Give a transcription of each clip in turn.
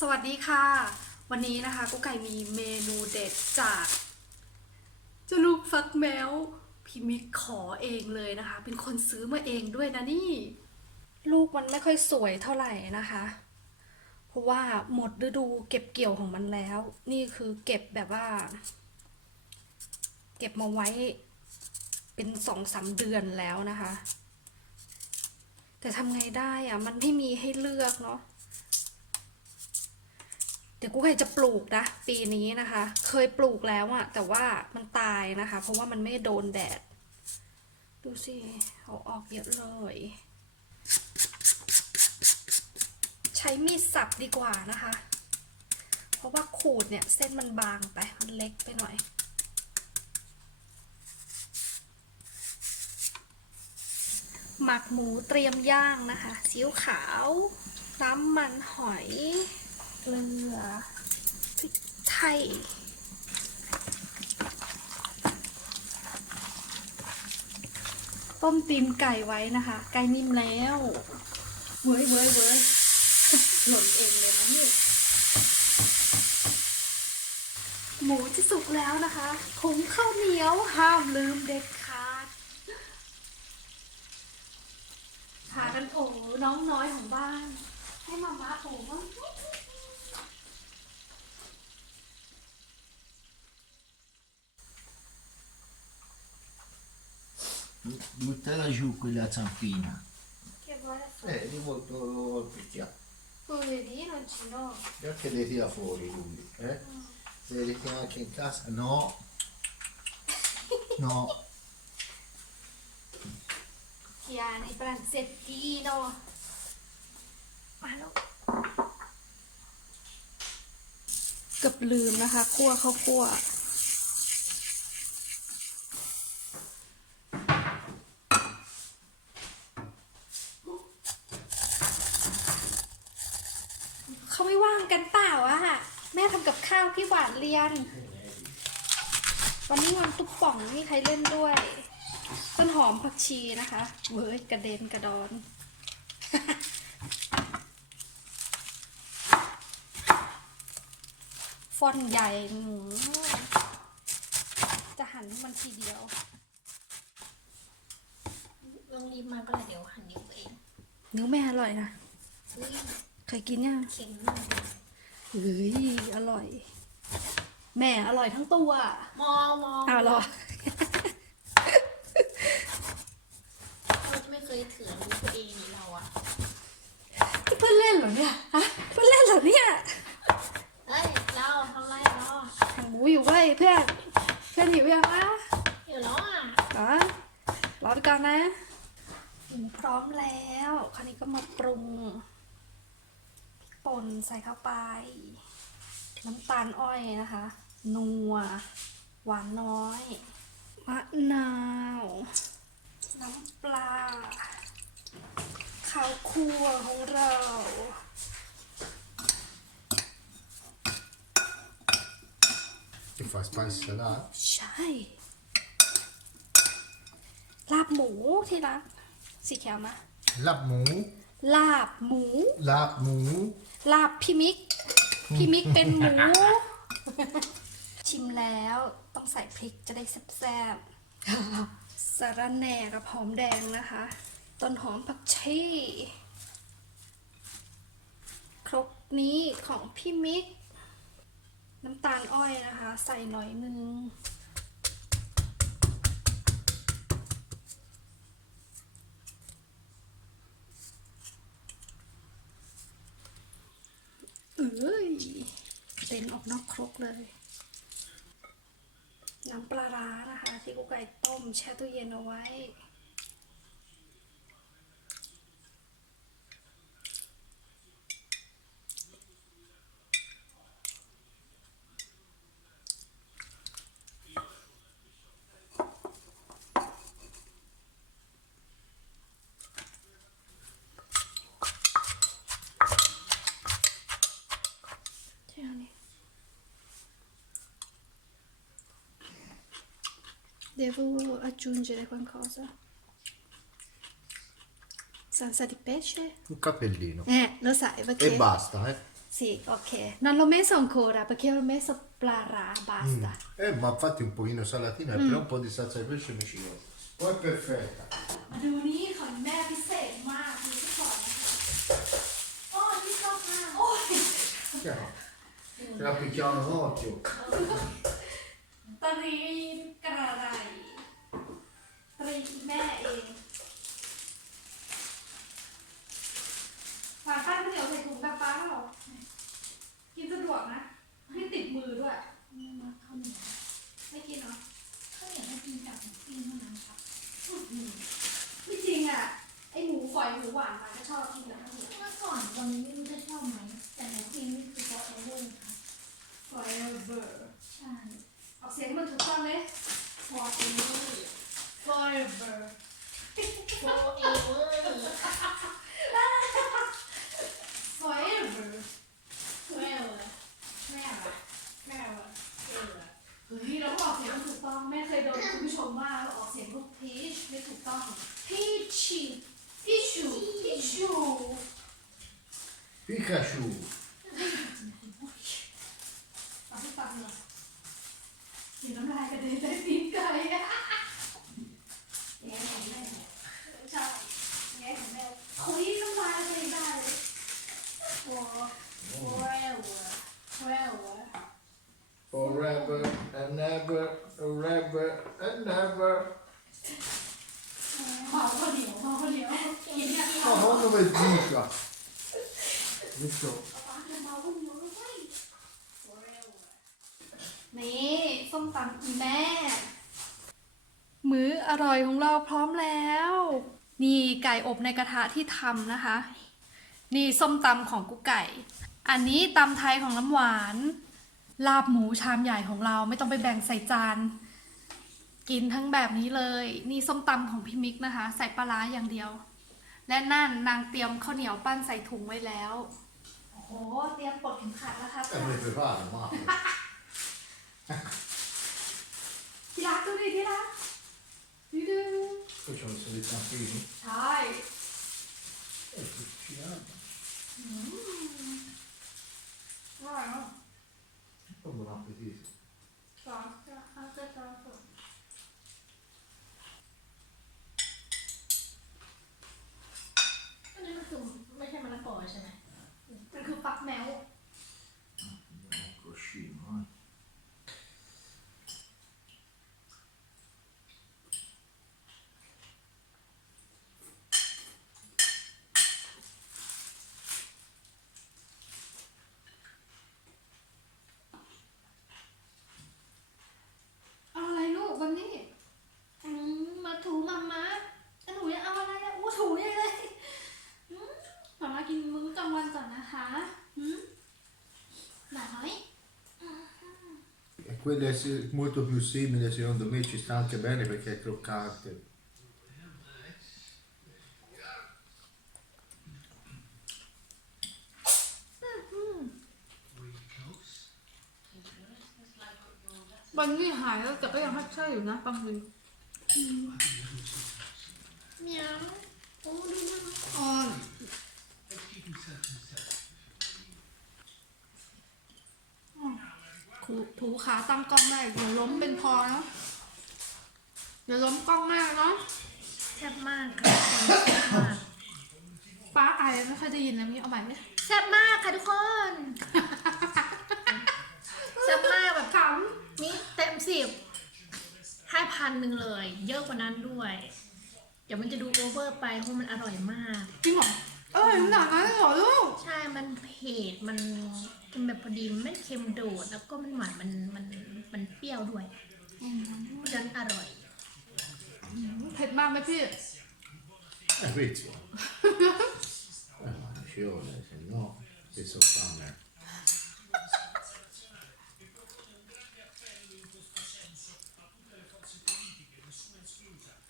สวัสดีค่ะ วันนี้นะคะกุ๊กไก่มีเมนูเด็ดจากเจ้าลูกฟักแมวพี่มิกขอเองเลยนะคะ เป็นคนซื้อมาเองด้วยนะนี่ ลูกมันไม่ค่อยสวยเท่าไหร่นะคะ เพราะว่าหมดฤดูเก็บเกี่ยวของมันแล้ว นี่คือเก็บแบบว่า เก็บมาไว้เป็นสองสามเดือนแล้วนะคะ แต่ทำไงได้อะมันไม่มีให้เลือกเนาะ ดี๋ยวกูเคยจะปลูกนะ ปีนี้นะคะ เคยปลูกแล้วอะแต่ว่ามันตายนะคะ เพราะว่ามันไม่โดนแดด ดูสิเอาออกเยอะเลย ใช้มีดสับดีกว่านะคะ เพราะว่าขูดเนี่ยเส้นมันบางไป มันเล็กไปหน่อยหมักหมูเตรียมย่างนะคะซีอิ๊วขาว น้ำมันหอย เกลือพริกไทยต้มตีนไก่ไว้นะคะ ไก่นิ่มแล้วเว้ยเว้ยเว้ยหล่นเองเลยนะนี่หมูจะสุกแล้วนะคะหุงข้าวเหนียวห้ามลืมเด็ดขาดหากันโอ้น้องน้อยของบ้าน ให้มาม่าโอ้บ้าง Buttala giù quella zampina. Che vuole Eh, di molto picchia. Poverino Gino. Già che le tira fuori lui, eh? Se le tiene anche in casa, no. No. Tieni, pranzettino. Ma no. เกือบลืมนะคะคั่วข้าวคั่ว เขาไม่ว่างกันเปล่าอะแม่ทำกับข้าวพี่หวานเรียน วันนี้วันตุ๊กป่องไม่มีใครเล่นด้วย ต้นหอมผักชีนะคะเว้ยกระเด็นกระดอนฟอนต์ใหญ่อืมจะหั่นให้มันทีเดียวลองรีบมาก็เลยเดี๋ยวหันนิ้วตัวเองนิ้วแม่อร่อยนะนี่เคยกินยังเข็งหน่อยเฮ้ยอร่อย แม่อร่อยทั้งตัวมองมองอ้าวเหรอ เราจะไม่เคยเถื่อนนิ้วตัวเองนี่เราอะเพื่อนเล่นเหรอเนี่ยฮะเพื่อนเล่นเหรอเนี่ยเฮ้ยเราทำไรเราแข่งหมูอยู่เว้ยเพื่อนเพื่อนหิวยังวะเดี๋ยวเราอะอ๋อรอไปก่อนนะหมูพร้อมแล้ว คราวนี้ก็มาปรุงพริกป่นใส่เข้าไป น้ำตาลอ้อยนะคะ นัว หวานน้อย มะนาว น้ำปลา ข้าวคั่วของเรา Che fa spazio là? ใช่ ลาบหมูที่รักสีเขียวมา La mu, ลาบหมู la mu. ลาบพี่มิก พี่มิกเป็นหมู ชิมแล้วต้องใส่พริกจะได้แซ่บๆสาระแหน่กับหอมแดงนะคะ ต้นหอมผักชีครกนี้ของพี่มิก น้ำตาลอ้อยนะคะ ใส่หน่อยนึงเอ้ยเต็นออกนอกครกเลย น้ำปลาร้านะคะ ที่กุ๊กไก่ต้มแช่ตู้เย็นเอาไว้ Devo aggiungere qualcosa? Salsa di pesce? Un capellino. Eh, lo sai perché... E basta, eh. Sì, ok. Non l'ho messo ancora perché ho messo plara, basta. Eh, ma infatti un pochino salatina, però un po' di salsa di pesce mi ci vuole. Poi è perfetta. มาดูนี่ของแม่พิเศษมากดูที่ก่อนนะคะโอ้ยที่ชอบมากโอ้ย Chiaro. Te la picchiamo un occhio. ตรีกระไรตรีแม่เองฝาปั้นข้าวเหนียวใส่ถุงแบบป้าเปล่ากินสะดวกนะไม่ติดมือด้วย ไม่มาข้าวเหนียวไม่กินเหรอข้าวเหนียวให้กินกับหมูปิ้งเท่านั้นครับไม่จริงอะ ไอหมูฝอยหมูหวานมาก็ชอบกินกับข้าวเหนียวเมื่อก่อนตอนนี้ไม่รู้จะชอบไหม แต่หมูปิ้งนี่คือ forever ครับ forever ใช่ ออกเสียงมันถูกต้องเลย forever forever forever forever แม่อะแม่อะ forever เฮ้ยเราก็ออกเสียงมันถูกต้อง แม่เคยโดนคุณผู้ชมว่าเราออกเสียงลูกพีชไม่ถูกต้อง peachy พิชูพิชู Pikachu. ฟังให้ฟังหน่อยกินน้ำลายกระเด็นได้ตีนไก่อะแย่ของแม่ใช่แง่ของแม่คุยน้ำลายกระเด็นได้เลย for forever forever Forever and ever, forever and ever. เมาข้าวเหนียวเมาข้าวเหนียวกินเนี่ย Ma non dove dica. Visto? เมาข้าวเหนียวด้วย forever นี่ส้ม ตำอีแม่ มื้ออร่อยของเราพร้อมแล้ว นี่ไก่อบในกระทะที่ทำนะคะ นี่ส้มตำของกุ๊กไก่ อันนี้ตำไทยของน้ำหวาน ลาบหมูชามใหญ่ของเราไม่ต้องไปแบ่งใส่จาน กินทั้งแบบนี้เลย นี่ส้มตำของพี่มิกนะคะ ใส่ปลาร้าอย่างเดียว และนั่นนางเตรียมข้าวเหนียวปั้นใส่ถุงไว้แล้ว โอ้โห เตรียมปลดเข็มขัดแล้วครับ E me le prepara, ma. ที่รักดูดิที่รักดูดู Poi ci ho messo dei zampini. ใช่ E cuciniamo. อร่อยม E quelle se- molto più simili secondo me ci sta anche bene perché è croccante. วันนี้หายแล้วแต่ก็ยังฮัดเช่อยู่นะบางที เหมียวโอ้ดูมัน อ่อน ถูถูขาตั้งกล้องได้เดี๋ยวล้มเป็นพอนะเดี๋ยวล้มกล้องหน้าเนาะแซ่บมากค่ะแซ่บมากป้าไอไม่ค่อยได้ยินนะมีเอาใหม่ไหมแซ่บมากค่ะทุกคนแซ่บมากแบบขนี่เต็มสิบให้พันหนึ่งเลย เยอะกว่านั้นด้วย เดี๋ยวมันจะดูโอเวอร์ไปเพราะมันอร่อยมากำจริงเหรอเอ้ยขนาดนั้นเลยเหรอลูก ใช่มันเผ็ดมัน มันแบบพอดีมันไม่เค็มโดด แล้วก็มันหวานมันมันมันเปรี้ยวด้วยเพราะฉะนั้นอร่อย เผ็ดมากไหมพี่ Eh, vedi? eh, ma ci vuole, se no, che so fame.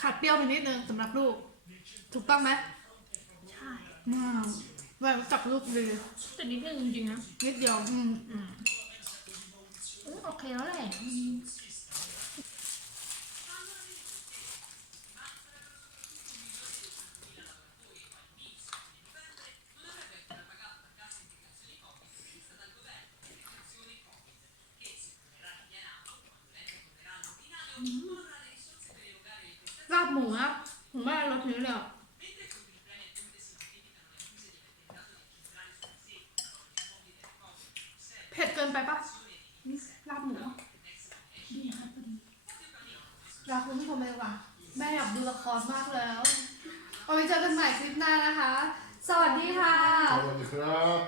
ขาดเปรี้ยวไปนิดนึงสำหรับลูก ถูกต้องไหมใช่ มาก แหวนจับรูปลยแต่นิดนึงจริงๆนะนิดเดียวอืมอืมโอเคแล้วแหละอืลาบหมูนะผมว่ารสนี้เลยอะ ไปปะนี่ลาบหมูดีค่ะพอดีรักคุณผู้ชมเลยว่ะแม่อยากดูละครมากแล้วเอาไว้เจอกันใหม่คลิปหน้านะคะ สวัสดีค่ะ สวัสดีครับ